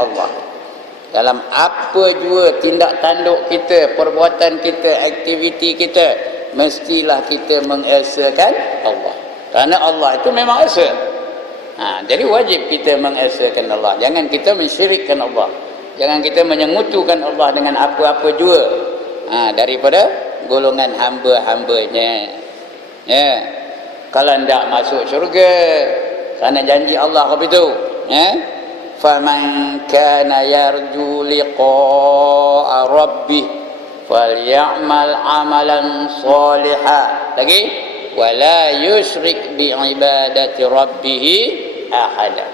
Allah. Dalam apa jua tindak tanduk kita, perbuatan kita, aktiviti kita, mestilah kita mengesakan Allah. Kerana Allah itu memang esa. Jadi wajib kita mengesakan Allah. Jangan kita mensyirikkan Allah. Jangan kita menyengutukan Allah dengan apa-apa jua daripada golongan hamba-hambanya. Ya. Kalau tidak masuk syurga, kerana janji Allah apa itu? Faman kana yarju liqa'a rabbih falyamal amalan salihah. Lagi, wala yusyrik bi ibadati rabbih ahada.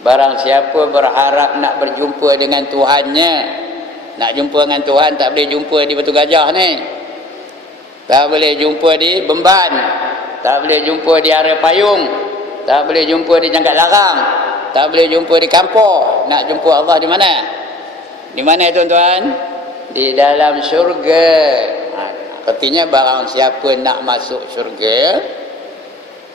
Barang siapa berharap nak berjumpa dengan Tuhannya, nak jumpa dengan Tuhan, tak boleh jumpa di Batu Gajah ni, tak boleh jumpa di Bemban, tak boleh jumpa di Area Payung, tak boleh jumpa di Jangkat Larang, tak boleh jumpa di Kampor. Nak jumpa Allah di mana? Di mana tuan-tuan? Di dalam syurga. Artinya barang siapa nak masuk syurga,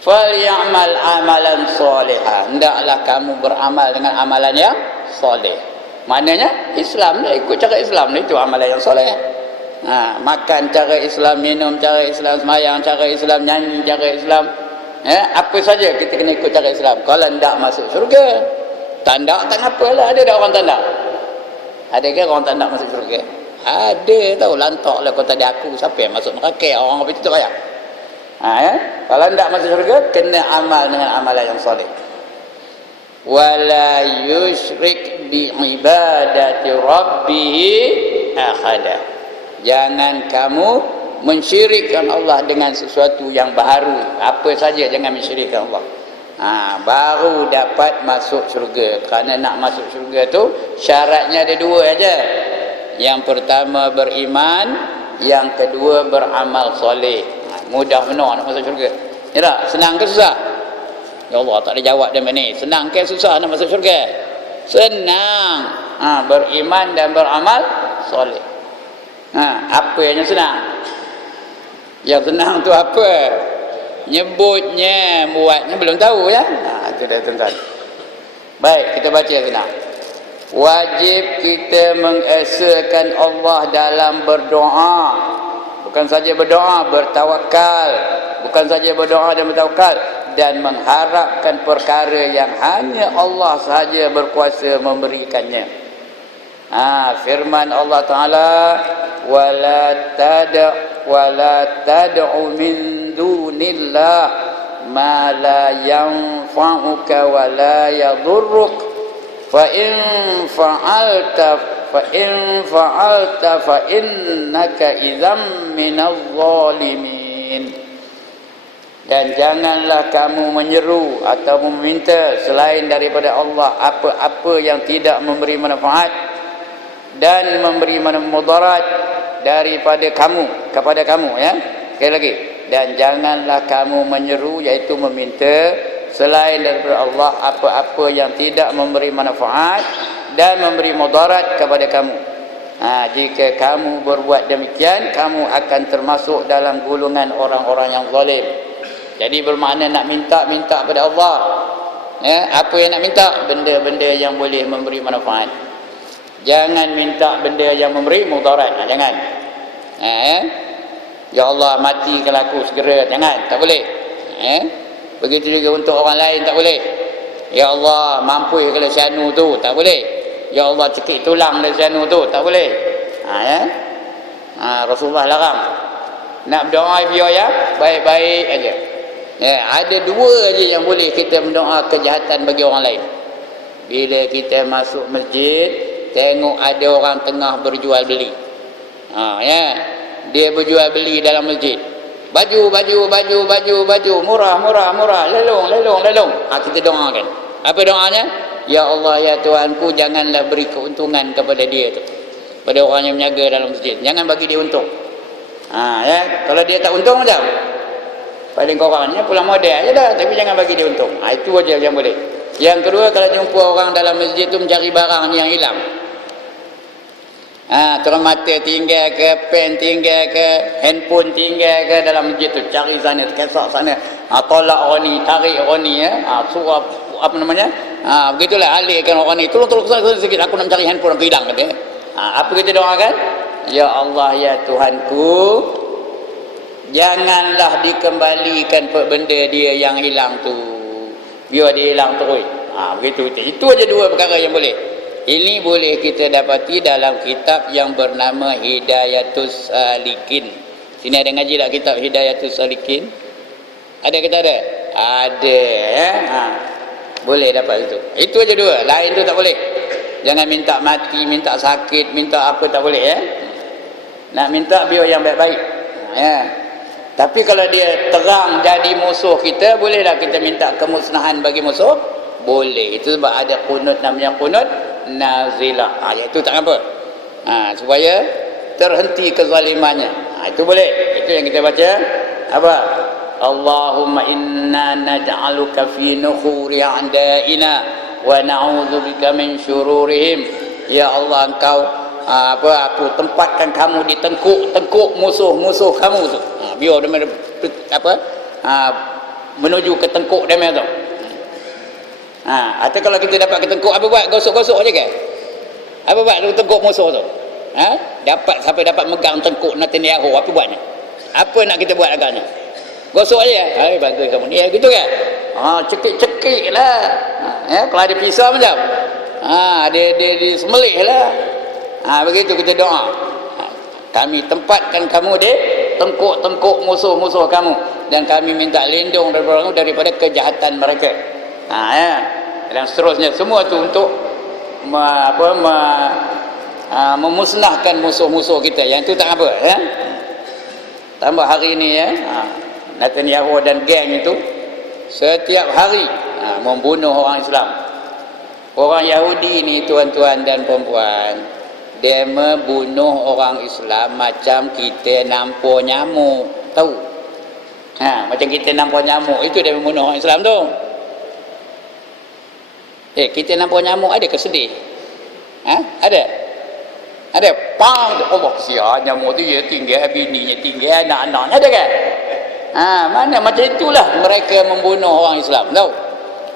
falyamal amalan salihah, hendaklah kamu beramal dengan amalan yang soleh. Maknanya Islam dia, ikut cara Islam dia, itu amalan yang soleh. Makan cara Islam, minum cara Islam, semayang cara Islam, nyanyi cara Islam, apa saja kita kena ikut cara Islam. Kalau tidak masuk syurga, tanda tak apalah. Ada tak orang tanda? Ada ke orang tanda masuk syurga? Ada tahu, lantak lah. Kalau tadi aku, siapa yang masuk neraka? Orang apa itu tak payah. Kalau tidak masuk syurga, kena amal dengan amalan yang soleh. Wala yusyrik bi ibadati rabbih ahada. Jangan kamu mensyirikkan Allah dengan sesuatu yang baru. Apa saja jangan mensyirikkan Allah. Baru dapat masuk syurga. Kerana nak masuk syurga tu syaratnya ada dua aja. Yang pertama beriman, yang kedua beramal soleh. Mudah benar nak masuk syurga. Ya tak? Senang ke susah? Ya Allah, tak ada jawab dia ni. Senang ke susah nak masuk syurga? Senang. Beriman dan beramal soleh. Apa yang senang? Yang senang tu apa? Nyebutnya, buatnya belum tahu ya. Itu dah tuan-tuan. Baik, kita baca senang. Wajib kita mengesakan Allah dalam berdoa. Bukan saja berdoa, bertawakal. Bukan saja berdoa dan bertawakal, dan mengharapkan perkara yang hanya Allah sahaja berkuasa memberikannya. Firman Allah Ta'ala, wala tad'u min dunillah ma la yanfa'uka wa la yadhurruk fa in fa'alta fa innaka idzam minadh zalimin. Dan janganlah kamu menyeru atau meminta selain daripada Allah apa-apa yang tidak memberi manfaat dan memberi mudarat daripada kamu, kepada kamu, ya. Sekali lagi, dan janganlah kamu menyeru, iaitu meminta selain daripada Allah apa-apa yang tidak memberi manfaat dan memberi mudarat kepada kamu. Jika kamu berbuat demikian, kamu akan termasuk dalam golongan orang-orang yang zalim. Jadi bermakna nak minta pada Allah, ya. Apa yang nak minta? Benda-benda yang boleh memberi manfaat. Jangan minta benda yang memberi mudarat. Jangan. Ya Allah, matikan aku segera. Jangan, tak boleh. Begitu juga untuk orang lain, tak boleh. Ya Allah, mampu kalau syanu tu, tak boleh. Ya Allah, cekik tulang dari syanu tu, tak boleh. Rasulullah larang. Nak berdoa biar ya baik-baik aja. Ada dua aja yang boleh kita mendoa kejahatan bagi orang lain. Bila kita masuk masjid, tengok ada orang tengah berjual beli. Dia berjual beli dalam masjid. Baju, murah, lelong. Kita doakan. Apa doanya? Ya Allah, ya Tuhanku, janganlah beri keuntungan kepada dia tu, pada orang yang menjaga dalam masjid. Jangan bagi dia untung. Kalau dia tak untung macam paling korangnya pulang modal aja dah, tapi jangan bagi dia untung. Itu aja yang boleh. Yang kedua, kalau jumpa orang dalam masjid tu mencari barang yang hilang, termata tinggal ke, pen tinggal ke, handphone tinggal ke dalam masjid tu, cari sana, kesak sana, tolak orang ni, tarik orang ni, suruh Begitulah alihkan orang ni. Tolong kesana sikit, aku nak mencari handphone aku hilang kata. Apa kita doakan? Ya Allah ya Tuhanku, janganlah dikembalikan benda dia yang hilang tu. Biar dia hilang terus. Begitu. Itu aja dua perkara yang boleh. Ini boleh kita dapati dalam kitab yang bernama Hidayatus Salikin. Sini ada ngaji tak kitab Hidayatus Salikin? Ada ke tak ada? Ada ya. Boleh dapat itu. Itu aja dua. Lain tu tak boleh. Jangan minta mati, minta sakit, minta apa tak boleh ya. Nak minta biar yang baik-baik. Ya. Tapi kalau dia terang jadi musuh kita, bolehlah kita minta kemusnahan bagi musuh? Boleh. Itu sebab ada qunut namanya qunut nazilah. Itu tak apa. Supaya terhenti kezalimannya. Itu boleh. Itu yang kita baca. Apa? Allahumma inna naj'aluka fi nukhuri a'daina wa na'udzubika min syururihim. Ya Allah, engkau aku tempatkan kamu di tengkuk musuh-musuh kamu tu. Biar dia menuju ke tengkuk dia tu. Atau kalau kita dapat ke tengkuk, apa buat? Gosok-gosok je ke? Apa buat tengkuk musuh tu? Sampai dapat megang tengkuk Netanyahu, apa buat ni? Apa nak kita buat agaknya? Gosok aja. Bagus kamu ni gitu kan? Cekik-cekik lah. Kalau ada pisau macam. Dia semelih lah. Begitu kita doa. Kami tempatkan kamu di tengkuk-tengkuk musuh-musuh kamu, dan kami minta lindung daripada kejahatan mereka. Dan seterusnya, semua tu untuk memusnahkan musuh-musuh kita. Yang tu tak apa ya. Tambah hari ni ya, Netanyahu dan geng itu setiap hari membunuh orang Islam. Orang Yahudi ni tuan-tuan dan perempuan, dia membunuh orang Islam macam kita nampur nyamuk. Tahu? Macam kita nampur nyamuk, itu dia membunuh orang Islam tu. Kita nampur nyamuk ada ke sedih? Ada? Pang! Allah, siap nyamuk tu ya tinggal, bininya tinggal, anak-anaknya ada kan? Mana macam itulah mereka membunuh orang Islam. Tahu?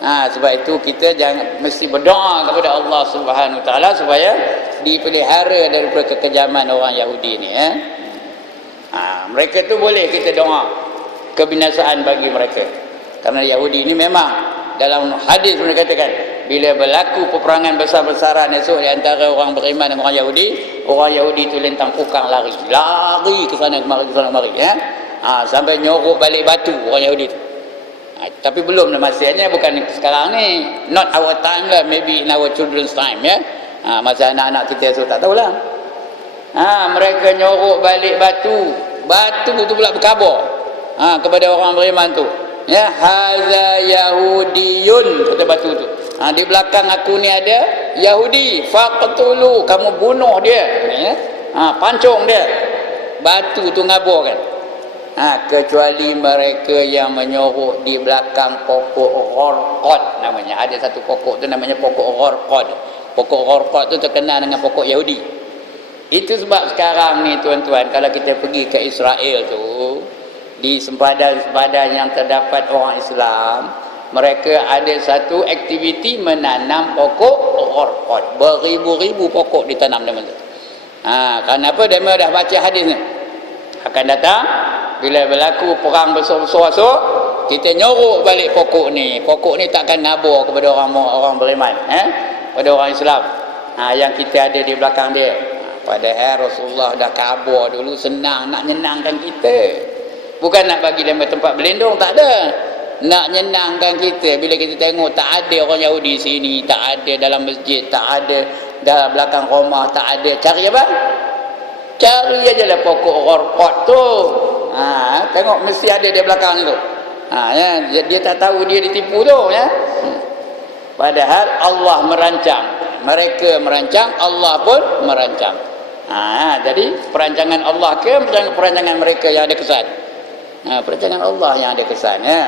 Sebab itu kita jangan mesti berdoa kepada Allah Subhanahu Wa Taala supaya dipelihara daripada kekejaman orang Yahudi ni ya. Mereka tu boleh kita doa kebinasaan bagi mereka. Karena Yahudi ini memang dalam hadis mereka katakan, bila berlaku peperangan besar-besaran esok di antara orang beriman dan orang Yahudi itu lentang pukang lari ke sana kemari ya. Sampai nyorok balik batu orang Yahudi tu. Tapi belum lah masanya, bukan sekarang ni, not our time lah, maybe in our children's time ya. Masa anak-anak kita so tak tahulah. Mereka nyorok balik batu tu pula berkhabar kepada orang beriman tu ya, haza yahudiyun, kata batu tu. Di belakang aku ni ada Yahudi, faqtulu, kamu bunuh dia ya. Pancung dia. Batu tu ngabur kan. Kecuali mereka yang menyorok di belakang pokok Gharqad namanya. Ada satu pokok tu namanya pokok Gharqad. Pokok Gharqad tu terkenal dengan pokok Yahudi. Itu sebab sekarang ni tuan-tuan, kalau kita pergi ke Israel tu, di sempadan-sempadan yang terdapat orang Islam, mereka ada satu aktiviti menanam pokok Gharqad. Beribu-ribu pokok ditanam dalam tu. Kenapa? Dia dah baca hadis ni. Akan datang bila berlaku perang besar-besar so, kita nyorok balik pokok ni. Pokok ni takkan nabur kepada orang beriman pada orang Islam yang kita ada di belakang dia. Padahal Rasulullah dah kabur dulu, senang nak nyenangkan kita. Bukan nak bagi dia tempat berlindung, tak ada. Nak nyenangkan kita. Bila kita tengok tak ada orang Yahudi sini, tak ada dalam masjid, tak ada dalam belakang rumah, tak ada. Cari apa? Cari aja lah pokok Gharqad tu. Tengok mesti ada di belakang tu. Ya, dia tak tahu dia ditipu tu ya. Padahal Allah merancang. Mereka merancang, Allah pun merancang. Jadi perancangan Allah ke perancangan mereka yang ada kesan? Perancangan Allah yang ada kesan ya.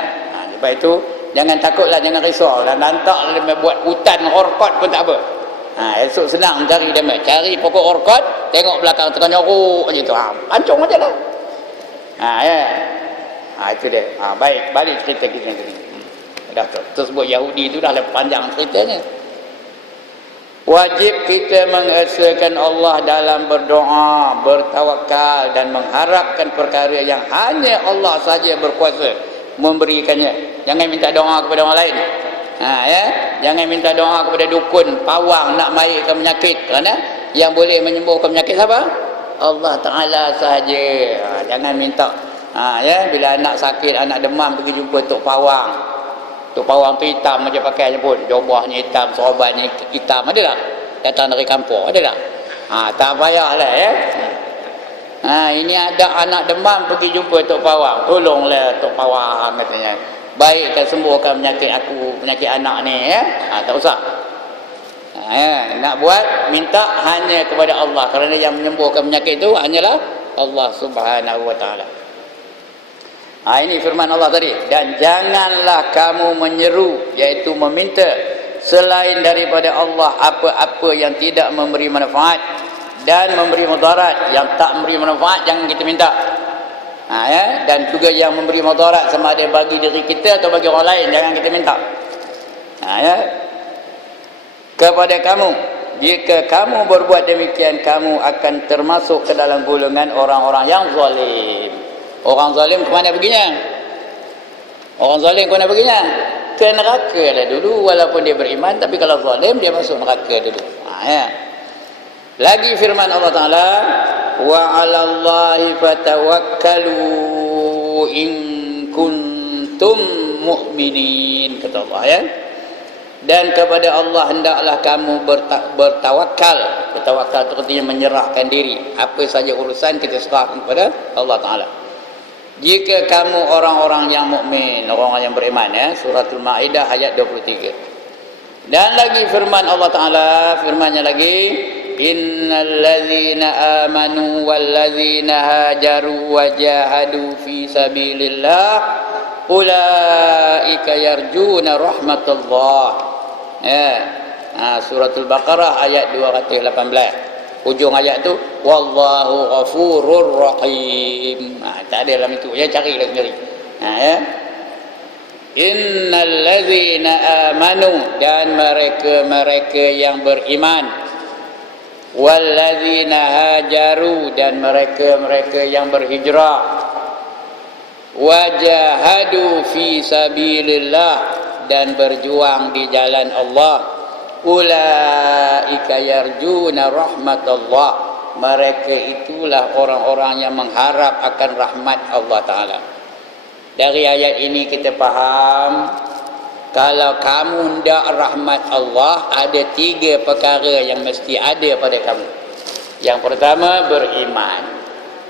Sebab itu jangan takutlah, jangan risau. Dan lantak buat hutan Gharqad pun tak apa. Esok senang cari dia, cari pokok Gharqad, tengok belakang tengah nyorok je tu. Pancung aja lah. Ya. Itu dia. Baik, balik cerita kita tadi. Dah tersebut Yahudi itu dah panjang ceritanya. Wajib kita mengesahkan Allah dalam berdoa, bertawakal dan mengharapkan perkara yang hanya Allah saja berkuasa memberikannya. Jangan minta doa kepada orang lain. Jangan minta doa kepada dukun, pawang nak maikan penyakit, kerana yang boleh menyembuhkan penyakit siapa? Allah Taala sahaja. Jangan minta. Bila anak sakit, anak demam, pergi jumpa tok pawang. Tok pawang tu hitam aja pakainya pun, jubahnya hitam, sorbannya hitam, ada tak? Datang dari kampung, ada tak? Tak payahlah ini ada anak demam, pergi jumpa tok pawang, tolonglah tok pawang katanya, baikkan sembuhkan penyakit aku, penyakit anak ni tak usah. Nak buat, minta hanya kepada Allah, kerana yang menyembuhkan penyakit itu hanyalah Allah Subhanahu wa taala. Ini firman Allah tadi. Dan janganlah kamu menyeru, iaitu meminta selain daripada Allah apa-apa yang tidak memberi manfaat dan memberi mudarat. Yang tak memberi manfaat jangan kita minta. Dan juga yang memberi mudarat, sama ada bagi diri kita atau bagi orang lain, jangan kita minta. Kepada kamu, jika kamu berbuat demikian, kamu akan termasuk ke dalam golongan orang-orang yang zalim. Orang zalim ke mana perginya? Orang zalim ke mana perginya? Ke neraka lah dulu, walaupun dia beriman, tapi kalau zalim dia masuk neraka dulu. Lagi firman Allah Ta'ala, wa 'alallahi fatawakkalu in kuntum mu'minin, kata Allah Dan kepada Allah hendaklah kamu bertawakal. Bertawakal itu artinya menyerahkan diri. Apa saja urusan kita serahkan kepada Allah Ta'ala. Jika kamu orang-orang yang mukmin, orang-orang yang beriman, Suratul Maidah ayat 23. Dan lagi firman Allah Taala, firman-Nya lagi, innal ladzina amanu wal ladzina hajaru wa jahadu fi sabilillah ulaika yarjuna rahmatullah. Suratul Baqarah ayat 218. Ujung ayat tu, wallahu ghafurur rahim. Tak ada dalam itu, carilah sendiri. Innal ladzina amanu, dan mereka-mereka yang beriman, wal ladzina hajaru, dan mereka-mereka yang berhijrah, wajahadu fi sabilillah, dan berjuang di jalan Allah, ulaika yarjuna rahmatullah, mereka itulah orang-orang yang mengharap akan rahmat Allah Ta'ala. Dari ayat ini kita faham, kalau kamu hendak rahmat Allah, ada 3 perkara yang mesti ada pada kamu. Yang pertama, beriman.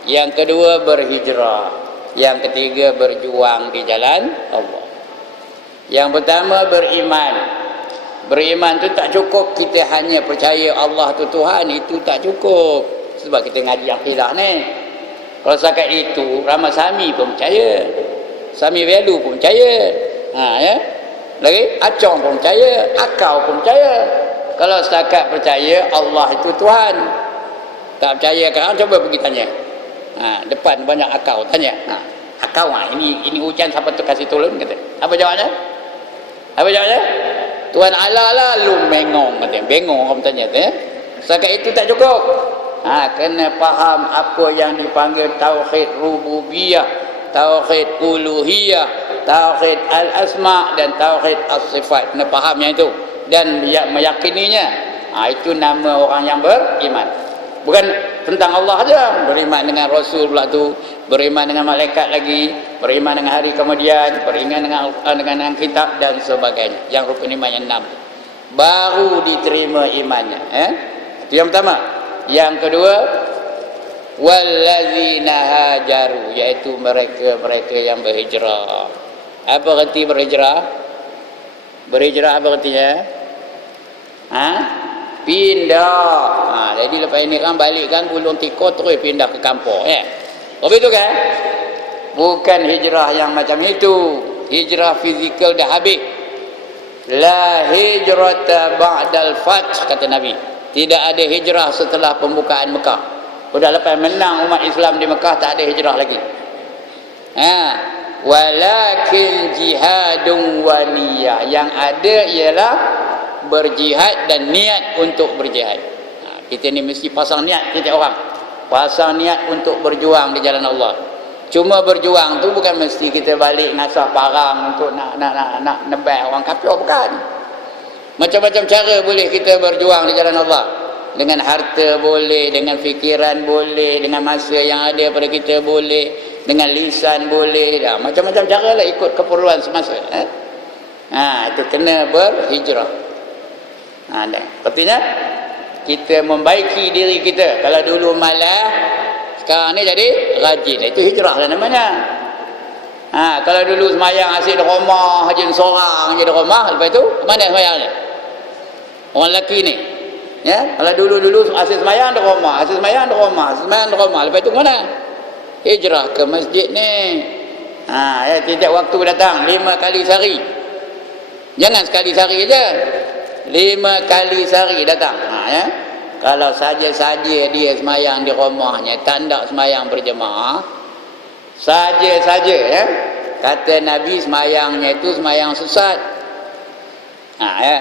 Yang kedua, berhijrah. Yang ketiga, berjuang di jalan Allah. Yang pertama, beriman. Beriman tu tak cukup kita hanya percaya Allah tu Tuhan, itu tak cukup. Sebab kita ngaji akidah ni. Kalau setakat itu, Ramasami pun percaya, Sami Velu pun percaya, lagi Acong pun percaya, Akau pun percaya. Kalau setakat percaya Allah itu Tuhan, tak percaya kan? Coba pergi tanya. Depan banyak Akau, tanya. Akau, ini hujan siapa tu kasih tolong, kata. Apa jawabnya? Apa jawabnya? Tuhan Allah lah, lu bengong, katanya. Bengong orang tanya tu, Setakat itu tak cukup. Kena faham apa yang dipanggil tauhid rububiyah, tauhid uluhiyah, tauhid al-asma' dan tauhid as-sifat. Kena faham yang itu dan meyakininya. Itu nama orang yang beriman. Bukan tentang Allah saja, beriman dengan Rasul pula tu, beriman dengan malaikat lagi, beriman dengan hari kemudian, beriman dengan kitab dan sebagainya. Yang rukun iman yang 6 baru diterima imannya. Itu yang pertama. Yang kedua, wallazina hajaru, iaitu mereka yang berhijrah. Apa arti berhijrah? Berhijrah apa artinya? Pindah. Jadi lepas ini kan balikkan Gulung Tikar terus pindah ke kampung, begitu kan? Bukan hijrah yang macam itu. Hijrah fizikal dah habis. La hijrata ba'dal fath, kata Nabi. Tidak ada hijrah setelah pembukaan Mekah. Sudah lepas menang umat Islam di Mekah, tak ada hijrah lagi. walakin jihadun wa niyah. Yang ada ialah berjihad dan niat untuk berjihad. Kita ni mesti pasang niat, kita orang pasang niat untuk berjuang di jalan Allah. Cuma berjuang tu bukan mesti kita balik ngasah parang untuk nak nebak orang kafir, bukan. Macam-macam cara boleh kita berjuang di jalan Allah. Dengan harta boleh, dengan fikiran boleh, dengan masa yang ada pada kita boleh, dengan lisan boleh, dah macam-macam cara lah ikut keperluan semasa. Itu kena berhijrah. Artinya kita membaiki diri kita. Kalau dulu malas, sekarang ni jadi rajin. Itu hijrah lah namanya. Kalau dulu semayang asyik di rumah, hajin seorang je di rumah, lepas tu mana semayang ni? Orang lelaki ni, ya, kalau dulu asyik semayang di rumah, asyik semayang di rumah, semayang di rumah, lepas tu mana? Hijrah ke masjid ni. Ya, tiap waktu datang 5 kali sehari. Jangan sekali sehari je. 5 kali sehari datang. Ya. Kalau saja-saja dia semayang di rumahnya, tak nak semayang berjemaah, saja-saja, ya. Kata Nabi, semayangnya itu semayang sesat. Ya.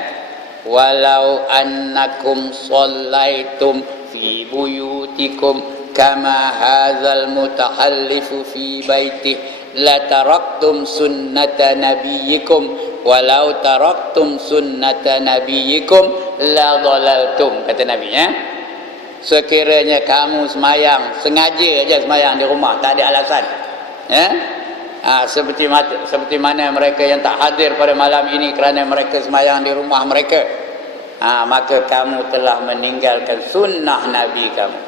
Walau annakum shallaitum fi buyutikum kama hadzal mutahallifu fi baitih la taraktum sunnata nabiyyikum walau taraktum sunnata nabiyyikum la dhalaltum, kata Nabi, ya. Sekiranya kamu semayang sengaja aja semayang di rumah, tak ada alasan, ya. Seperti mana mereka yang tak hadir pada malam ini kerana mereka semayang di rumah mereka, maka kamu telah meninggalkan sunnah Nabi kamu.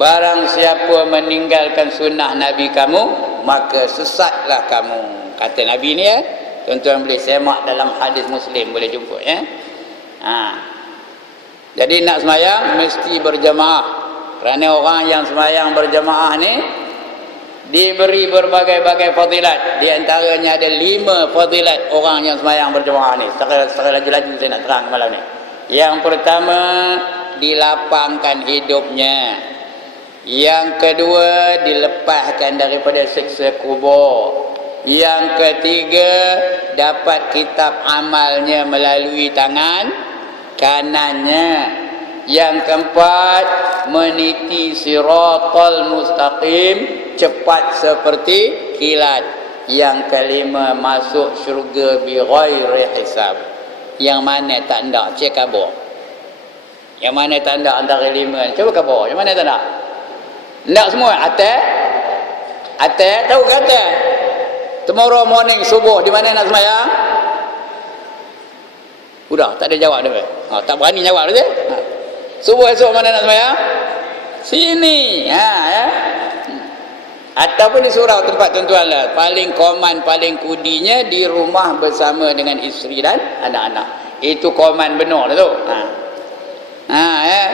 Barang siapa meninggalkan sunnah Nabi kamu, maka sesatlah kamu, kata Nabi ni, ya. Tuan-tuan boleh semak dalam hadis Muslim, boleh jumpa, ya. Jadi nak semayang mesti berjamaah, kerana orang yang semayang berjamaah ni diberi berbagai-bagai fadilat. Di antaranya ada 5 fadilat orang yang semayang berjemaah ni. Secara laju-laju saya nak terang malam ni. Yang pertama, dilapangkan hidupnya. Yang kedua, dilepaskan daripada siksa kubur. Yang ketiga, dapat kitab amalnya melalui tangan kanannya. Yang keempat, meniti siratal mustaqim, cepat seperti kilat. Yang kelima, masuk syurga bi ghairi hisab. Yang mana tak nak, cek khabar. Yang mana tak nak antara 5 ni, cuba khabar. Yang mana tak nak? Nak semua. Atas tahu kata tomorrow morning subuh di mana nak semayang? Udah tak ada jawab dia. Tak berani jawab dia. Subuh esok mana nak semayang? Sini. Ya. Ataupun di surau tempat tuan-tuan lah. Paling koman, paling kudinya di rumah bersama dengan isteri dan anak-anak. Itu koman benar tu. Ya.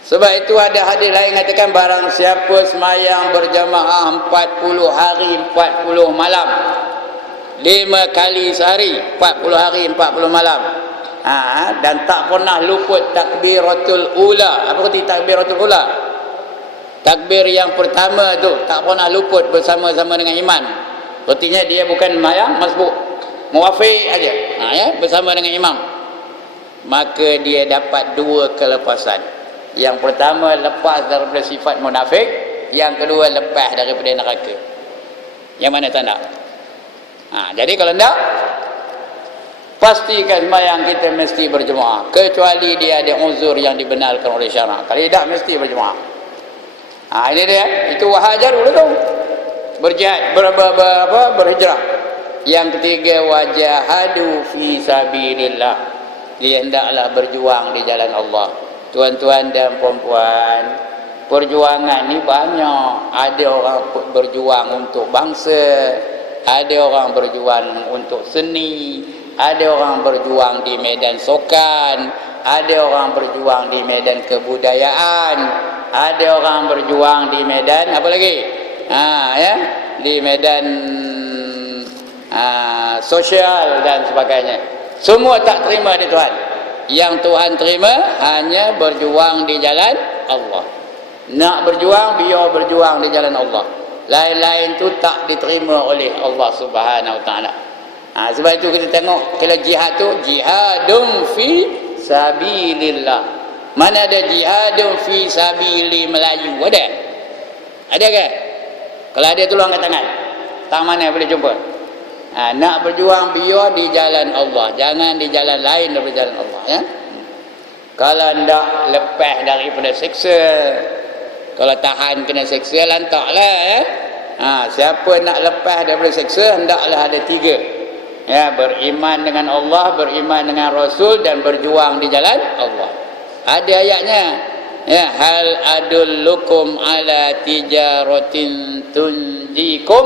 Sebab itu ada hadis lain katakan, barang siapa semayang berjamaah 40 hari 40 malam, 5 kali sehari, 40 hari 40 malam, dan tak pernah luput takbiratul ula. Apa kata takbiratul ula? Takbir yang pertama tu tak pernah luput bersama-sama dengan imam. Artinya dia bukan semayang masbuk, muwafiq aja, ya, bersama dengan imam. Maka dia dapat 2 kelepasan. Yang pertama, lepas daripada sifat munafik. Yang kedua, lepas daripada neraka. Yang mana tak nak? Jadi kalau tak, pastikan sembahyang kita mesti berjemaah, kecuali dia ada uzur yang dibenarkan oleh syarak. Kalau tidak, mesti berjemaah. Ini dia, itu wahajar dulu tu, berjihad, berhijrah. Yang ketiga, wajahadu fi sabilillah, dia hendaklah berjuang di jalan Allah. Tuan-tuan dan puan-puan, perjuangan ni banyak. Ada orang berjuang untuk bangsa, ada orang berjuang untuk seni, ada orang berjuang di medan sukan, ada orang berjuang di medan kebudayaan, ada orang berjuang di medan apa lagi? Ya, di medan sosial dan sebagainya. Semua tak terima di Tuhan. Yang Tuhan terima hanya berjuang di jalan Allah. Nak berjuang, biar berjuang di jalan Allah. lain-lain tu tak diterima oleh Allah Subhanahu Wa Taala. Sebab itu kita tengok kalau jihad tu jihadun fi sabilillah. Mana ada jihadun fi sabili Melayu? Ada ke? Kalau ada tolong angkat tangan. Tak mana boleh jumpa. Nak berjuang biar di jalan Allah, jangan di jalan lain daripada jalan Allah, ya. Kalau ndak lepas daripada seksa, kalau tahan kena seksa lantaklah, ya. Siapa nak lepas daripada seksa hendaklah ada 3, ya, beriman dengan Allah, beriman dengan Rasul, dan berjuang di jalan Allah. Ada ayatnya, ya, hal adullukum ala tijaratin tunjikum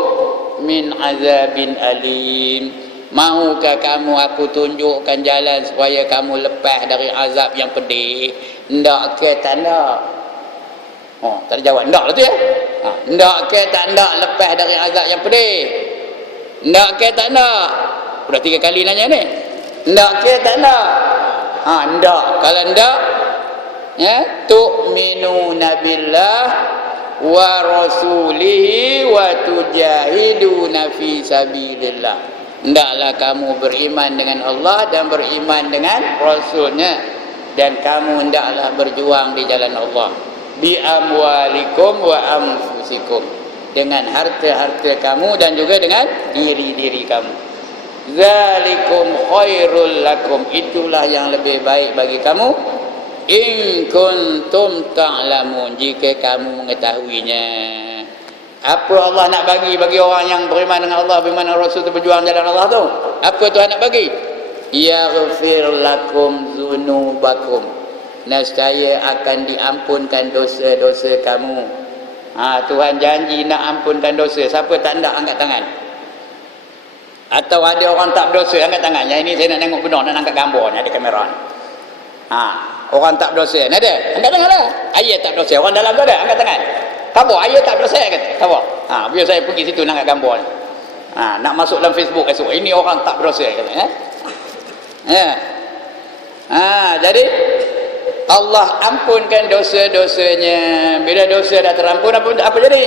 min azabin alim. Mahukah kamu aku tunjukkan jalan supaya kamu lepas dari azab yang pedih? Ndak ke tak nak? Tak ada jawab. Ndak lah tu, ya. Ndak ke tak nak lepas dari azab yang pedih? Ndak ke tak nak? Sudah 3 kali nanya ni. Ndak ke tak nak? Ndak. Kalau ndak, ya, tu'minuna billah wa rasulihi wa tujahiduna fi sabilillah. Hendaklah kamu beriman dengan Allah dan beriman dengan Rasulnya, dan kamu hendaklah berjuang di jalan Allah bi amwalikum wa anfusikum, dengan harta-harta kamu dan juga dengan diri-diri kamu. Zalikum khairul lakum, itulah yang lebih baik bagi kamu, in kuntum ta'lamun, jika kamu mengetahuinya. Apa Allah nak bagi orang yang beriman dengan Allah, beriman dengan Rasul tu, berjuang jalan Allah tu? Apa Tuhan nak bagi? Yaghfir lakum dzunubakum, nescaya akan diampunkan dosa-dosa kamu. Tuhan janji nak ampunkan dosa. Siapa tak nak angkat tangan? Atau ada orang tak berdosa angkat tangan. Yang ini saya nak tengok benar, nak angkat gambar ni, ada kamera ni. Orang tak berdosa ni ada? Angkat tangan lah. Ayat tak berdosa, orang dalam tu ada? Angkat tangan. Khabar, ayat tak berdosa kata. Khabar. Biar saya pergi situ nak angkat gambar ni. Nak masuk dalam Facebook esok. Ini orang tak berdosa kata. Jadi Allah ampunkan dosa-dosanya. Bila dosa dah terampun, apa jadi?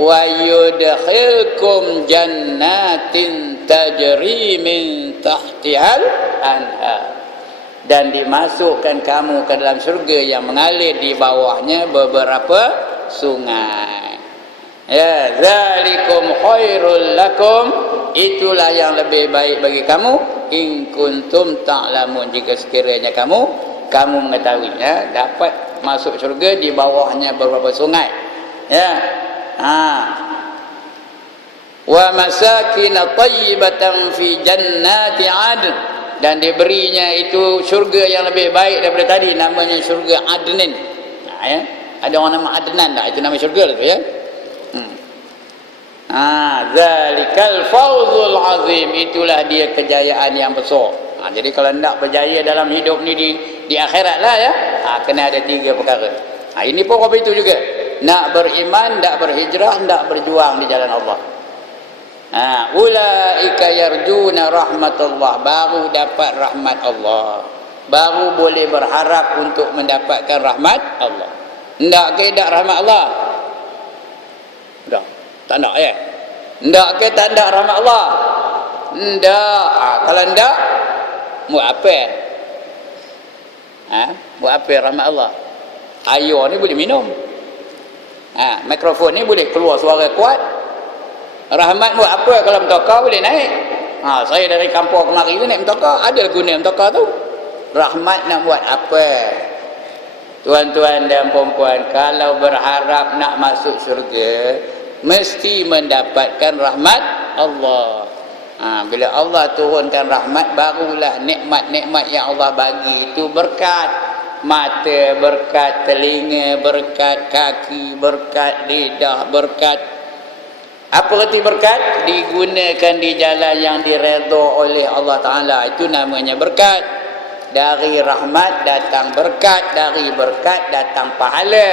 Wa yudkhilkum jannatin tajri min tahtihal anhar, dan dimasukkan kamu ke dalam syurga yang mengalir di bawahnya beberapa sungai. Ya, zalikum khairul lakum, itulah yang lebih baik bagi kamu, in kuntum ta'lamun, jika sekiranya kamu mengetahui, ya, dapat masuk syurga di bawahnya beberapa sungai, ya. Wa masakin tayyibatan fi jannati adn, dan diberinya itu syurga yang lebih baik daripada tadi, namanya syurga Adnin. Ya, ada orang nama Adnan tak? Itu nama syurga lah tu, ya. Zalikal fawzul azim, itulah dia kejayaan yang besar. Jadi kalau nak berjaya dalam hidup ni di akhirat lah, ya, kena ada 3 perkara. Ini pun apa itu juga, nak beriman, nak berhijrah, nak berjuang di jalan Allah. Ulaika yarjuna rahmatullah, baru dapat rahmat Allah, baru boleh berharap untuk mendapatkan rahmat Allah. Ndak ke tak rahmat Allah? Dah, tak nak, ya? Ndak ke tak nak rahmat Allah? Ndak. Kalau ndak, buat apa? Buat apa rahmat Allah? Air ni boleh minum. Mikrofon ni boleh keluar suara kuat. Rahmat buat apa kalau mentokar boleh naik? Saya dari kampung kemari tu naik mentokar, ada guna mentokar tu. Rahmat nak buat apa? Tuan-tuan dan puan-puan, kalau berharap nak masuk syurga, mesti mendapatkan rahmat Allah. Bila Allah turunkan rahmat, barulah nikmat-nikmat yang Allah bagi itu berkat. Mata berkat, telinga berkat, kaki berkat, lidah berkat. Apa erti berkat? Digunakan di jalan yang diredha oleh Allah Ta'ala, itu namanya berkat. Dari rahmat datang berkat, dari berkat datang pahala,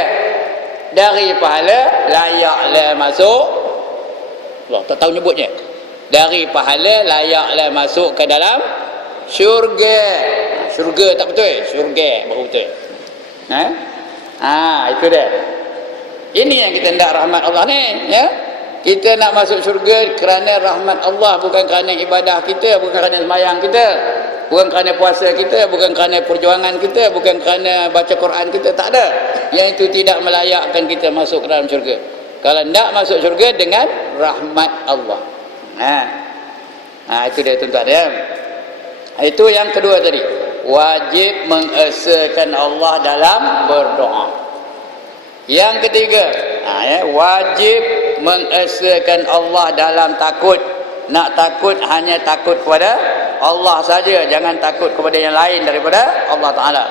dari pahala layaklah masuk, Allah tak tahu nyebutnya, dari pahala layaklah masuk ke dalam syurga. Syurga tak betul, syurga baru betul. Itu dia. Ini yang kita hendak rahmat Allah ni, ya. Kita nak masuk syurga kerana rahmat Allah, bukan kerana ibadah kita, bukan kerana sembahyang kita, bukan kerana puasa kita, bukan kerana perjuangan kita, bukan kerana baca Quran kita. Tak ada. Yang itu tidak melayakkan kita masuk ke dalam syurga. Kalau nak masuk syurga dengan rahmat Allah. Itu dia tuan-tuan ya. Itu yang kedua tadi. Wajib mengesakan Allah dalam berdoa. Yang ketiga, wajib mengesakan Allah dalam takut. Nak takut hanya takut kepada Allah saja, jangan takut kepada yang lain daripada Allah Ta'ala.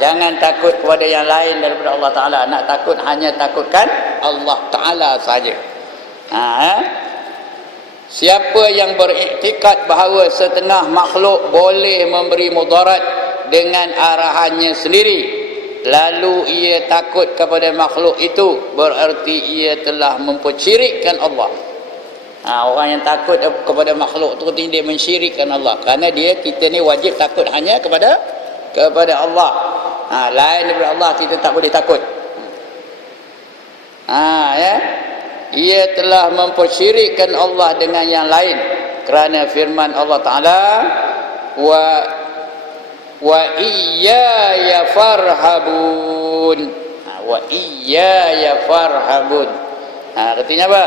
Jangan takut kepada yang lain daripada Allah Ta'ala. Nak takut hanya takutkan Allah Ta'ala saja. Siapa yang beriktikad bahawa setengah makhluk boleh memberi mudarat dengan arahannya sendiri, lalu ia takut kepada makhluk itu, berarti ia telah mempersyirikkan Allah. Orang yang takut kepada makhluk tu dia mensyirikkan Allah. Kerana kita ni wajib takut hanya kepada Allah. Lain daripada Allah kita tak boleh takut. Ia telah mempersyirikkan Allah dengan yang lain, kerana firman Allah Ta'ala, wa iyaya farhabun. Wa iyaya farhabun. Artinya apa?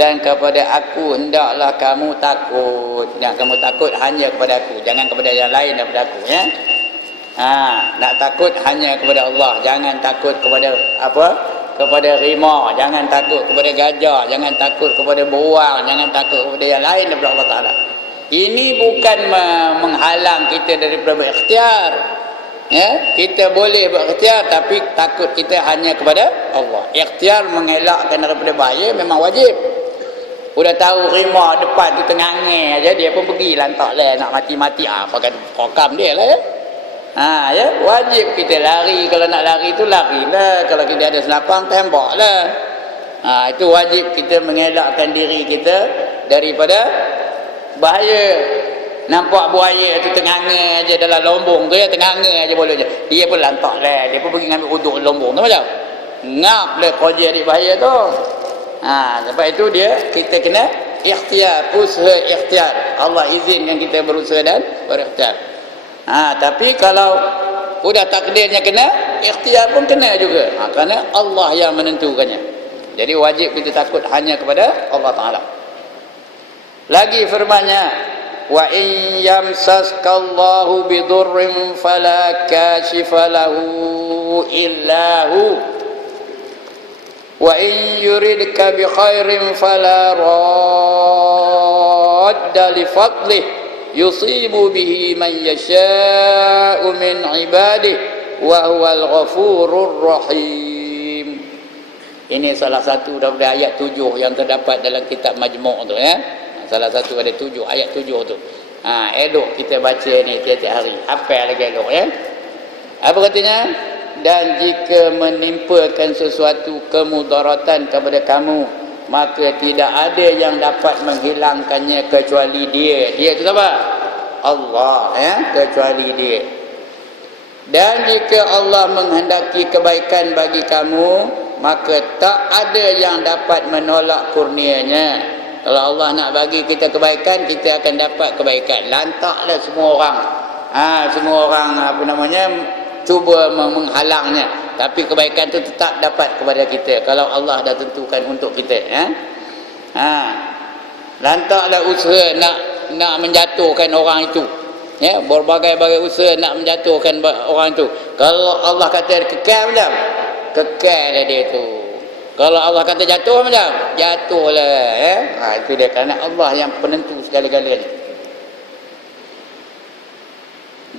Dan kepada aku hendaklah kamu takut. Dan kamu takut hanya kepada aku, jangan kepada yang lain daripada aku ya. Nak takut hanya kepada Allah, jangan takut kepada kepada rimau, jangan takut kepada gajah, jangan takut kepada beruang, jangan takut kepada yang lain daripada Allah Ta'ala. Ini bukan menghalang kita daripada berikhtiar. Kita boleh berikhtiar, tapi takut kita hanya kepada Allah. Ikhtiar mengelakkan daripada bahaya memang wajib. Udah tahu rimau depan tu tengah aja, dia pun pergi lantak lah nak mati-mati. Pakai kokam dia lah ya. Wajib kita lari. Kalau nak lari tu larilah. Kalau kita ada senapang, tembak lah. Itu wajib kita mengelakkan diri kita daripada bahaya. Nampak buaya tu tenganga aja dalam lombong tu ya, tenganga aja boleh je. Dia pun lantak lah. Dia pun pergi ngambil uduk lombong tu macam. Ngap lah kerja di bahaya tu. Sebab itu kita kena ikhtiar, usaha ikhtiar. Allah izinkan kita berusaha dan berikhtiar. Tapi kalau sudah takdirnya kena, ikhtiar pun kena juga. Kerana Allah yang menentukannya. Jadi wajib kita takut hanya kepada Allah Ta'ala. Lagi firman-Nya, wa in yamsaskallahu bidurrin fala kashifa lahu illa hu wa in yuridka bi khairin fala radda li fadlih yusibu bihi man yasha'u min ibadihi wa huwal ghafurur rahim. Ini salah satu daripada ayat 7 yang terdapat dalam kitab Majmu' tu ya. Salah satu ada 7 ayat 7 tu. Elok kita baca ni tiap-tiap hari. Hafal lagi elok ya. Apa katanya? Dan jika menimpakan sesuatu kemudaratan kepada kamu, maka tidak ada yang dapat menghilangkannya kecuali Dia. Dia itu apa? Allah ya, kecuali Dia. Dan jika Allah menghendaki kebaikan bagi kamu, maka tak ada yang dapat menolak kurnia-Nya. Kalau Allah nak bagi kita kebaikan, kita akan dapat kebaikan. Lantaklah semua orang. Semua orang cuba menghalangnya. Tapi kebaikan itu tetap dapat kepada kita kalau Allah dah tentukan untuk kita. Lantaklah usaha nak menjatuhkan orang itu. Berbagai-bagai usaha nak menjatuhkan orang itu. Kalau Allah kata kekal macam, kekallah dia tu. Kalau Allah kata jatuh macam, jatuhlah. Itu dia, kerana Allah yang penentu segala-galanya.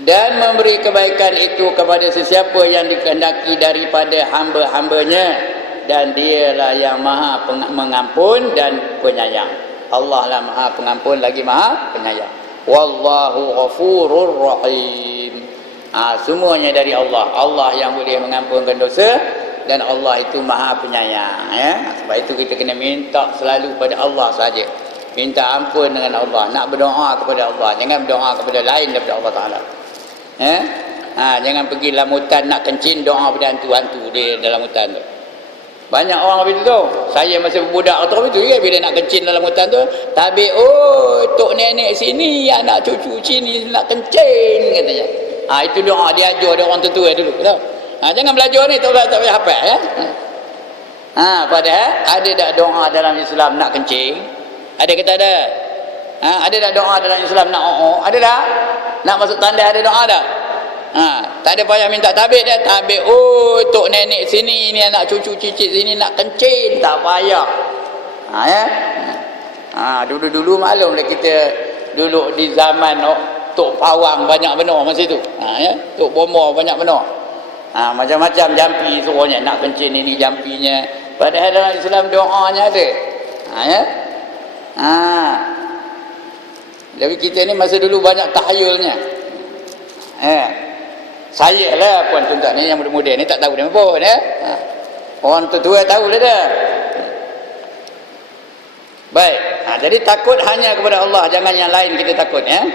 Dan memberi kebaikan itu kepada sesiapa yang dikehendaki daripada hamba-hambanya, dan Dialah yang Maha mengampun dan penyayang. Allah lah Maha pengampun lagi Maha penyayang. Wallahu ghafurur rahim. Semuanya dari Allah. Allah yang boleh mengampunkan dosa, dan Allah itu Maha penyayang ya. Sebab itu kita kena minta selalu pada Allah saja. Minta ampun dengan Allah, nak berdoa kepada Allah, jangan berdoa kepada lain daripada Allah Taala. Jangan pergi dalam hutan nak kencing doa pada hantu-hantu dia dalam hutan tu. Banyak orang begitu tu. Saya masih budak tu begitu ya, bila nak kencing dalam hutan tu, tabik tok nenek sini, anak cucu sini nak kencing katanya. Itu doa dia ajar dia orang tua dulu tahu. Jangan belajar ni tak boleh hafal ya. Padahal ada tak doa dalam Islam nak kencing? Ada ke tak ada? Ada tak doa dalam Islam nak ada tak? Nak masuk tanda ada doa tak? Tak ada payah minta tabik dia, tabik tok nenek sini, ni anak cucu cicit sini nak kencing, tak payah. Ya. Dulu maklumlah kita duduk di zaman tok pawang banyak benar masa tu. Ya, tok bomo banyak benar. Macam-macam jampi suruhnya nak kencing ini jampinya. Padahal dalam Islam doanya ada. Ya. Tapi kita ni masa dulu banyak tahayulnya. Saya lah puan tuan ni yang muda-muda ni tak tahu dia apa ya. Orang tua tahu lah dah. Baik. Jadi takut hanya kepada Allah, jangan yang lain kita takut ya.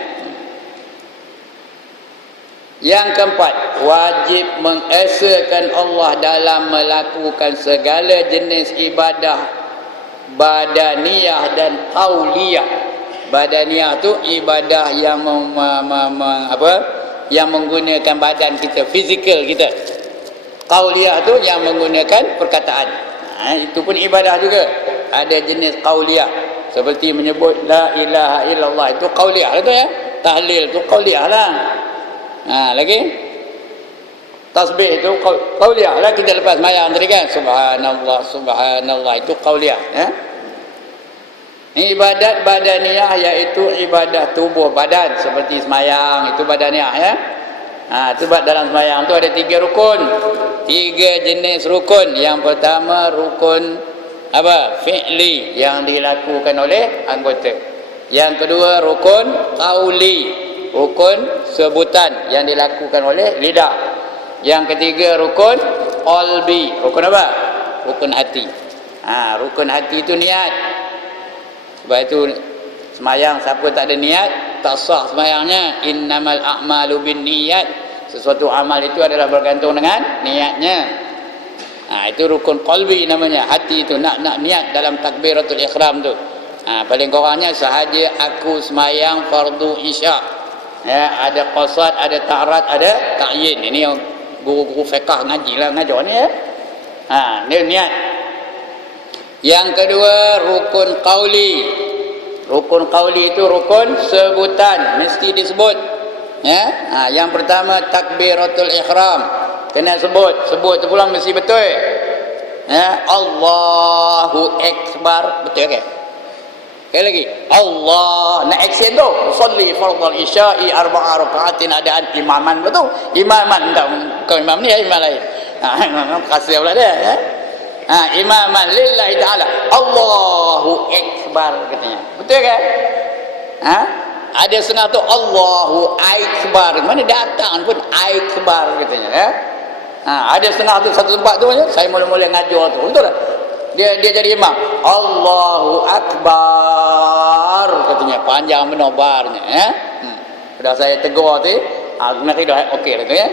Yang keempat, wajib mengesakan Allah dalam melakukan segala jenis ibadah badaniyah dan qauliyah. Badaniyah tu ibadah yang yang menggunakan badan kita, fizikal kita. Qauliyah tu yang menggunakan perkataan. Itu pun ibadah juga. Ada jenis qauliyah seperti menyebut la ilaha illallah, itu qauliyah lah tu ya. Tahlil tu qauliyah lah. Lagi tasbih itu qauliyah lah, kita lepas sembahyang tadi kan, subhanallah subhanallah, itu qauliyah ya. Ibadat badaniyah iaitu ibadah tubuh badan seperti sembahyang, itu badaniyah ya. Sebab dalam sembahyang tu ada 3 rukun, 3 jenis rukun. Yang pertama rukun fi'li yang dilakukan oleh anggota. Yang kedua rukun qauli, rukun sebutan yang dilakukan oleh lidah. Yang ketiga rukun qalbi, rukun apa? Rukun hati. Rukun hati itu niat. Sebab itu semayang siapa tak ada niat tak sah semayangnya. Innamal a'malu bin niat, sesuatu amal itu adalah bergantung dengan niatnya. Itu rukun qalbi namanya, hati itu nak niat dalam takbiratul ihram tu. Paling kurangnya sahaja aku semayang fardu isya ya, ada qasad, ada ta'rad, ada ta'yin. Ini yang guru-guru fiqh ngajar ni ya. Ni niat. Yang kedua rukun qauli. Rukun qauli itu rukun sebutan, mesti disebut ya. Yang pertama takbiratul ihram, kena sebut tu pula mesti betul ya. Allahu akbar, betul ke? Sekali lagi, Allah nak action tu, salli fardhu isya'i 4 rakaatin, ada imaman betul. Imaman tak, bukan imam ni ya, imam lain. Kasih pula dia ya. Imaman lillahi ta'ala, Allahu akbar katanya. Betul kan? Ada setengah tu Allahu akbar, mana datang pun akbar katanya ya. Ada setengah tu satu tempat tu saya mula-mula ngajar tu, betul tak? Dia jadi imam, Allahu akbar katanya, panjang benar barnya ya. Dah saya tegur tu, nanti dah okey lah tu ya.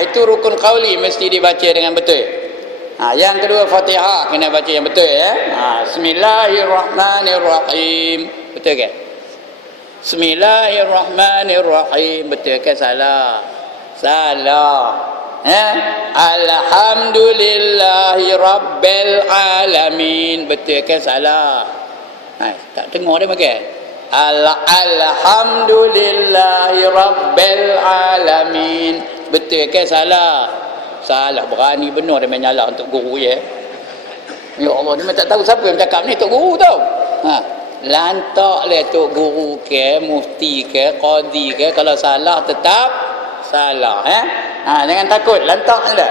Itu rukun qauli, mesti dibaca dengan betul. Yang kedua Fatihah kena baca yang betul ya. Bismillahirrahmanirrahim, betul ke? Bismillahirrahmanirrahim, betul ke? Salah ya. Alhamdulillahi rabbil alamin, betul ke? Salah. Tak dengar dia makan. Alhamdulillahi rabbil alamin, betul ke? Salah. Salah, berani benar dia main nyala untuk guru ya. Ya Allah, dia tak tahu siapa yang cakap ni, tok guru tau. Lantaklah tok guru ke, mufti ke, qadi ke, kalau salah tetap salah ya. Jangan takut, lantak dah.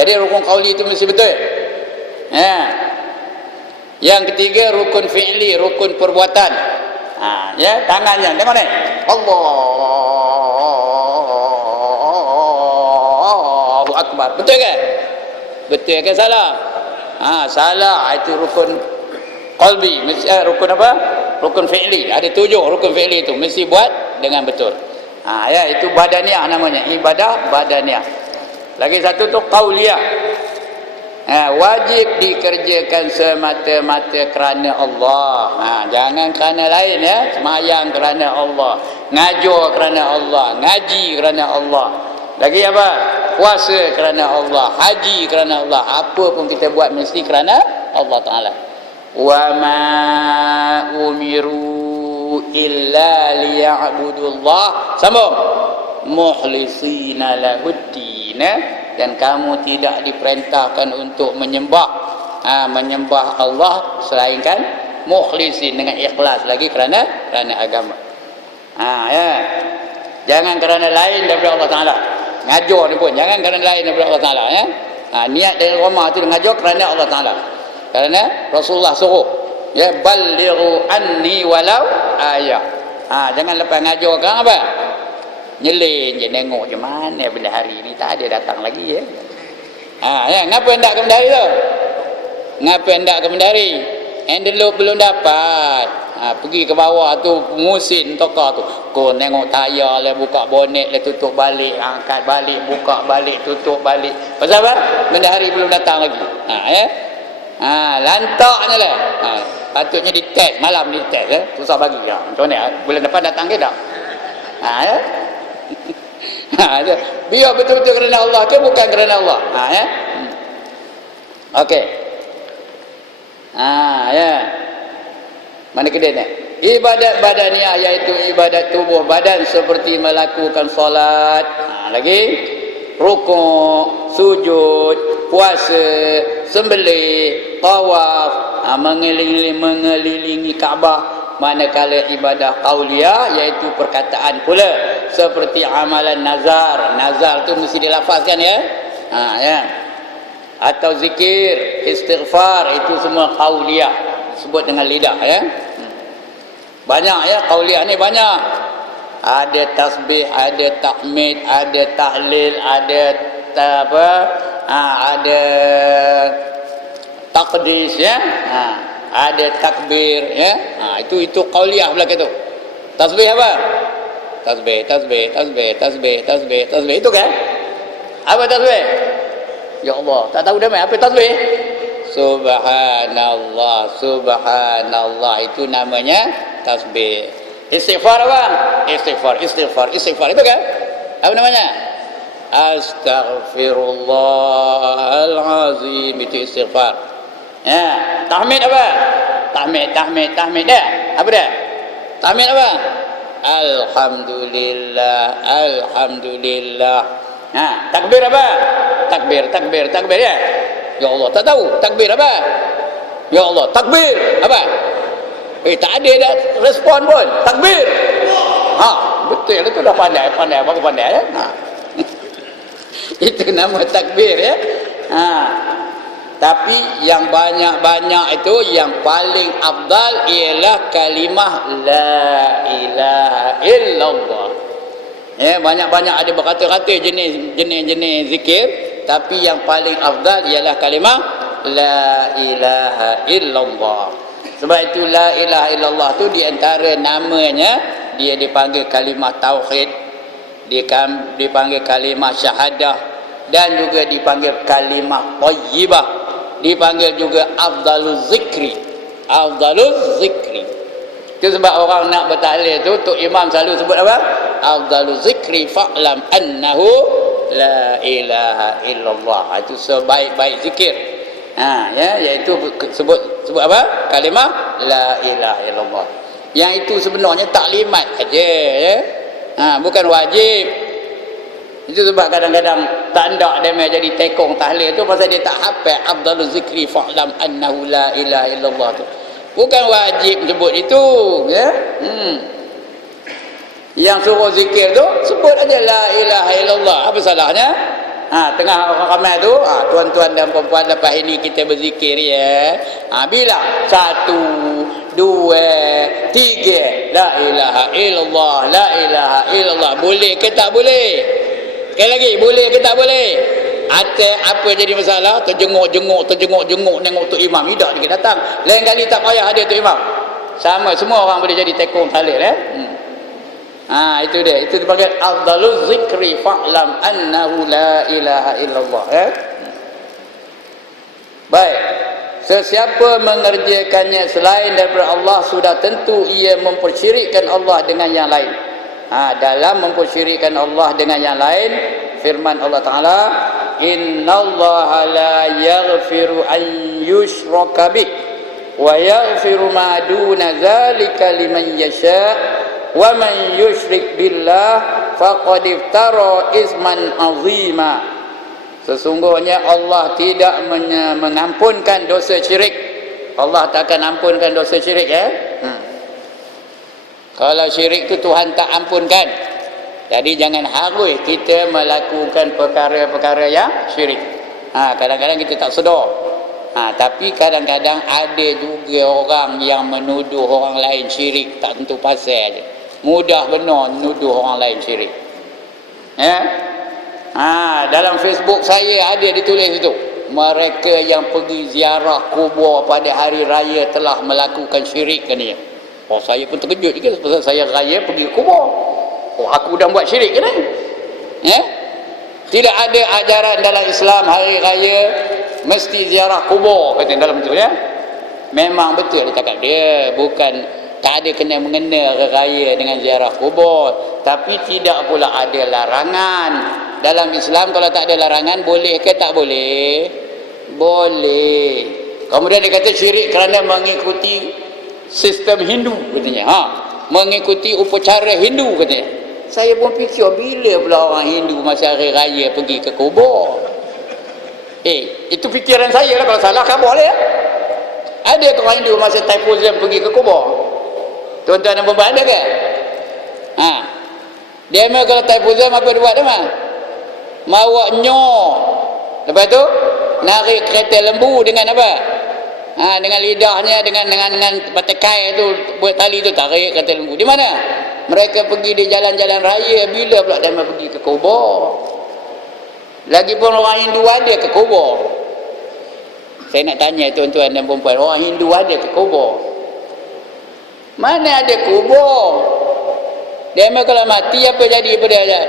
Jadi rukun qauli itu mesti betul. Ya. Yang ketiga rukun fi'li, rukun perbuatan. Ya, tangannya tengok ni. Allahu akbar. Betul ke? Betul ke salah? Salah. Itu rukun qalbi. Rukun apa? Rukun fi'li. Ada 7 rukun fi'li itu mesti buat dengan betul. Ya, itu badaniyah namanya, ibadah badaniyah. Lagi satu tu qauliyah. Wajib dikerjakan semata-mata kerana Allah. Jangan kerana lain ya. Semayang kerana Allah, ngajar kerana Allah, ngaji kerana Allah. Lagi apa? Puasa kerana Allah, haji kerana Allah. Apa pun kita buat mesti kerana Allah Taala. Wa ma umiru illa liya'budullah. Sambung. Mukhlisina lahuddin. Dan kamu tidak diperintahkan untuk menyembah Allah selainkan mukhlisin, dengan ikhlas lagi kerana agama. Ya. Jangan kerana lain daripada Allah Taala. Ngajar ni pun jangan kerana lain daripada Allah Taala ya. Niat dari rumah tu ngajar kerana Allah Taala. Kerana Rasulullah suruh ya, balighu anni walau ayah. Jangan lepas ngajar kan apa? Nyelin je, nengok je mana bila hari ni tak ada datang lagi ya. Ya, ngapa hendak ke mendari tu? Ngapa hendak ke mendari? Envelope belum dapat. Pergi ke bawah tu musim tokar tu. Kau tengok tayar lah, buka bonet lah, tutup balik, angkat balik, buka balik, tutup balik. Pasal apa? Mendari belum datang lagi. Ya. Lantaknya lah. Patutnya dites, malam dites ya. Susah bagi ya. Macam mana? Bulan depan datang ke tak? Ya. Biar betul-betul kerana Allah ke bukan kerana Allah. Ya. Okey. Ya. Mana kedai ni? Ibadat badaniah iaitu ibadat tubuh badan seperti melakukan solat, lagi rukuk, sujud, puasa, sembelih, tawaf, mengelilingi Kaabah. Manakala ibadah qauliyah iaitu perkataan pula seperti amalan nazar. Nazar tu mesti dilafazkan ya. Ya. Atau zikir, istighfar, itu semua qauliyah, sebut dengan lidah ya. Banyak ya qauliyah ni banyak. Ada tasbih, ada tahmid, ada tahlil, ada ada taqdis ya. Ada takbir ya. Itu qauliyah belaka tu. Tasbih apa? Tasbih itu kan? Apa tasbih? Ya Allah, tak tahu dah mai apa tasbih? Subhanallah, subhanallah, itu namanya tasbih. Istighfar apa? Istighfar itu kan? Apa namanya? Astaghfirullahalazim, itu istighfar. Ya, tahmid apa? Tahmid dah. Apa dah? Tahmid apa? Alhamdulillah. Takbir apa? Takbir ya. Ya Allah, tak tahu takbir apa? Ya Allah, takbir apa? Tak ada dah respon pun. Takbir. Betul itu dah pandai, bagus pandai ya. Itu nama takbir ya. Tapi yang banyak-banyak itu yang paling afdal ialah kalimah la ilaha illallah. Ya, banyak-banyak ada berkata-kata jenis zikir, tapi yang paling afdal ialah kalimah la ilaha illallah. Sebab itu la ilaha illallah tu di antara namanya dia dipanggil kalimah tauhid, dipanggil kalimah syahadah, dan juga dipanggil kalimah thayyibah. Dipanggil juga afdaluz zikri. Itu sebab orang nak bertahlil tu Tok Imam selalu sebut apa? Afdaluz zikri fa'lam annahu la ilaha illallah. Itu sebaik-baik zikir. Ya, iaitu sebut apa? Kalimah la ilaha illallah. Yang itu sebenarnya taklimat aja ya. Bukan wajib. Itu sebab kadang-kadang tanda dia jadi tekong tahlil tu pasal dia tak hafal afdaluz zikri fa'lam annahu la ilaha illallah tu. Bukan wajib sebut itu ya. Yang suruh zikir tu sebut aja la ilaha illallah. Apa salahnya? Tengah orang ramai tu, tuan-tuan dan perempuan, lepas ini kita berzikir ya. Bila 1 2 3 la ilaha illallah, la ilaha illallah. Boleh ke tak boleh? Sekali lagi, boleh ke tak boleh? Apa jadi masalah? Terjenguk nengok Tok Imam. Tidak dia datang. Lain kali tak payah ada Tok Imam. Sama, semua orang boleh jadi tekong tahlil itu dia. Itu dipanggil afdaluz zikri fa'lam annahu la ilaha illallah ya. Baik. Sesiapa mengerjakannya selain daripada Allah, sudah tentu ia mempersyirikkan Allah dengan yang lain. Dalam mempersyirikkan Allah dengan yang lain, firman Allah Ta'ala, innallaha la yaghfiru an yushraka bih wa yaghfiru ma duna dzalika liman yasha wa man yusyrik billah faqad iftara isman azima. Sesungguhnya Allah tidak mengampunkan dosa syirik. Allah tak akan ampunkan dosa syirik, ya. Kalau syirik itu Tuhan tak ampunkan. Jadi jangan harus kita melakukan perkara-perkara yang syirik. Kadang-kadang kita tak sedar. Tapi kadang-kadang ada juga orang yang menuduh orang lain syirik, tak tentu pasal je. Mudah benar menuduh orang lain syirik. Ya. Dalam Facebook saya ada ditulis itu, mereka yang pergi ziarah kubur pada hari raya telah melakukan syirik, kan dia. Saya pun terkejut juga sebab saya raya pergi kubur. Aku dah buat syirik kan? Ya? Tidak ada ajaran dalam Islam hari raya mesti ziarah kubur, kata dalam itu, ya. Memang betul dia cakap dia, bukan tak ada kena mengena raya dengan ziarah kubur, tapi tidak pula ada larangan. Dalam Islam kalau tak ada larangan, boleh ke tak boleh? Boleh. Kemudian dia kata syirik kerana mengikuti sistem Hindu, katanya. Mengikuti upacara Hindu, katanya. Saya pun fikir, bila pula orang Hindu masa hari raya pergi ke kubur? Itu fikiran saya lah, kalau salah khabar dia. Ada ke orang Hindu masa Thaipusam pergi ke kubur? Tuan-tuan dan puan-puan ada ke? Dia memang kalau Thaipusam apa dia buat dia mah? Mawak nyor. Lepas tu narik kereta lembu dengan apa? Dengan lidahnya, dengan batekai tu, buat tali tu, tarik kereta lembu. Di mana? Mereka pergi di jalan-jalan raya. Bila pula dia pergi ke kubur? Lagipun orang Hindu ada ke kubur? Saya nak tanya tuan-tuan dan puan-puan, orang Hindu ada ke kubur? Mana ada kubur? Dia kalau mati, apa jadi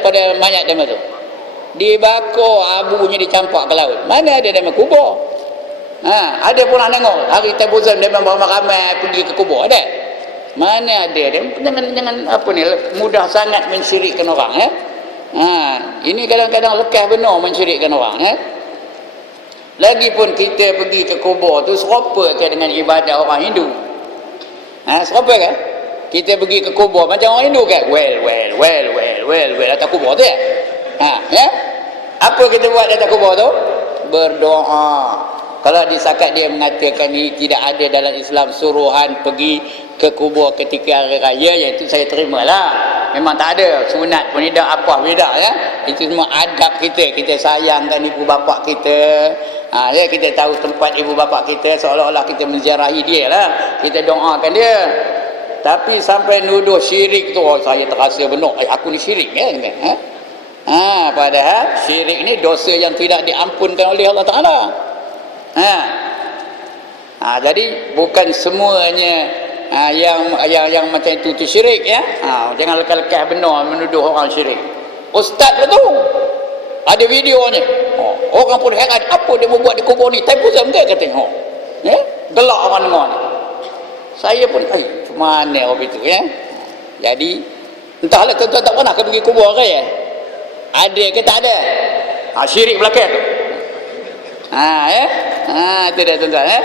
pada mayat dia tu? Dibakar, abunya dicampak ke laut. Mana ada dia kubur? Ada pun nak tengok hari Thaipusam dia memang ramai pergi ke kubur, ada? Mana ada dia? Jangan apa ni, mudah sangat mensyirikkan orang, ya. Ini kadang-kadang lekas benar mensyirikkan orang, ya. Lagipun kita pergi ke kubur tu serupa ke dengan ibadat orang Hindu? Serupa kan? Kita pergi ke kubur macam orang Hindu kan? Well atas kubur tu, ya. Ya? Apa kita buat di atas kubur tu? Berdoa. Kalau disakat dia mengatakan ini tidak ada dalam Islam suruhan pergi ke kubur ketika hari raya, iaitu saya terimalah. Memang tak ada sunat pun tidak, apa beda, ya. Itu semua adab kita. Kita sayangkan ibu bapa kita. Ya, kita tahu tempat ibu bapa kita, seolah-olah kita menziarahi dia lah. Kita doakan dia. Tapi sampai nuduh syirik tu, saya terasa benar, aku ni syirik, ya. Padahal syirik ni dosa yang tidak diampunkan oleh Allah Ta'ala. Jadi bukan semuanya yang macam itu syirik, ya. Jangan lekas-lekas benar menuduh orang syirik. Ustaz tu ada videonya. Orang pun heran, apa dia buat di kubur ni? Thaipusam ke, katanya. Ya? Gelak orang dengar ni. Saya pun, mana orang itu, ya. Jadi entahlah, tuan-tuan tak pernah ke pergi kubur ke, ya? Ada ke tak ada? Syirik belakang tu. Ya. Itu dah, tuan-tuan, ya.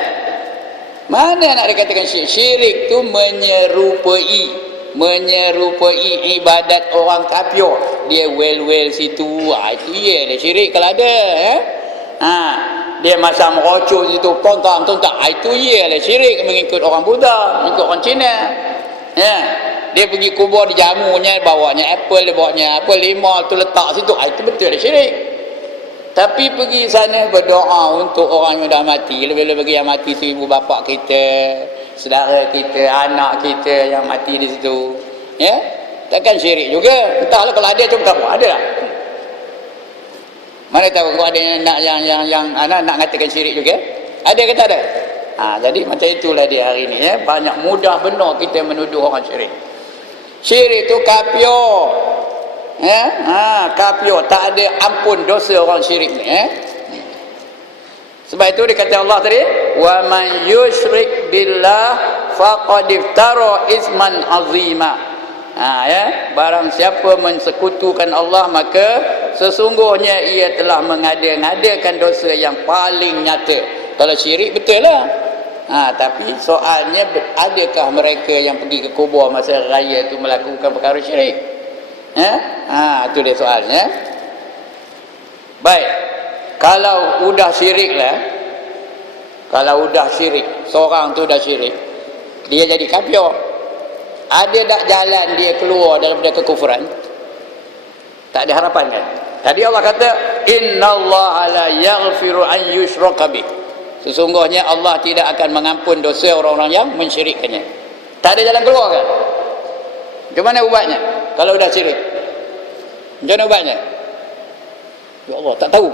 Mana nak dikatakan syirik? Syirik tu menyerupai ibadat orang kafir. Dia well situ, itu dia syirik kalau ada, ya. Dia masang rocok situ, tontang, itu ialah syirik. Mengikut orang Buddha, mengikut orang Cina, ya. Dia pergi kubur, dijamunya, bawanya apple, dia bawanya apa, lima tu letak situ, itu betul dia syirik. Tapi pergi sana berdoa untuk orang yang dah mati, lebih-lebih bagi yang mati tu ibu bapa kita, saudara kita, anak kita yang mati di situ, ya. Takkan syirik juga. Entahlah kalau ada, cuba kamu ada tak? Mana tahu kalau ada yang anak nak katakan syirik juga. Ada ke tak ada? Jadi macam itulah dia hari ni, ya. Banyak mudah benar kita menuduh orang syirik. Syirik tu kafir, ya. Kafir, tak ada ampun dosa orang syirik ni, ya. Sebab itu dikata Allah tadi, wa man yusyrik billah faqad iftara isman azima. Ya, barang siapa mensekutukan Allah, maka sesungguhnya ia telah mengada-ngadakan dosa yang paling nyata. Kalau syirik betul lah. Tapi soalnya, adakah mereka yang pergi ke kubur masa raya itu melakukan perkara syirik? Itu dia soalnya. Baik, kalau udah syirik lah, kalau udah syirik, seorang tu dah syirik, dia jadi kafir, ada tak jalan dia keluar daripada kekufuran? Tak ada harapan kan? Tadi Allah kata, innallaha la yaghfiru an yushraka bih. Sesungguhnya Allah tidak akan mengampun dosa orang-orang yang mensyirikkannya. Tak ada jalan keluar kan? Gimana ubatnya kalau dah syirik? Macam mana ubatnya? Ya Allah, tak tahu.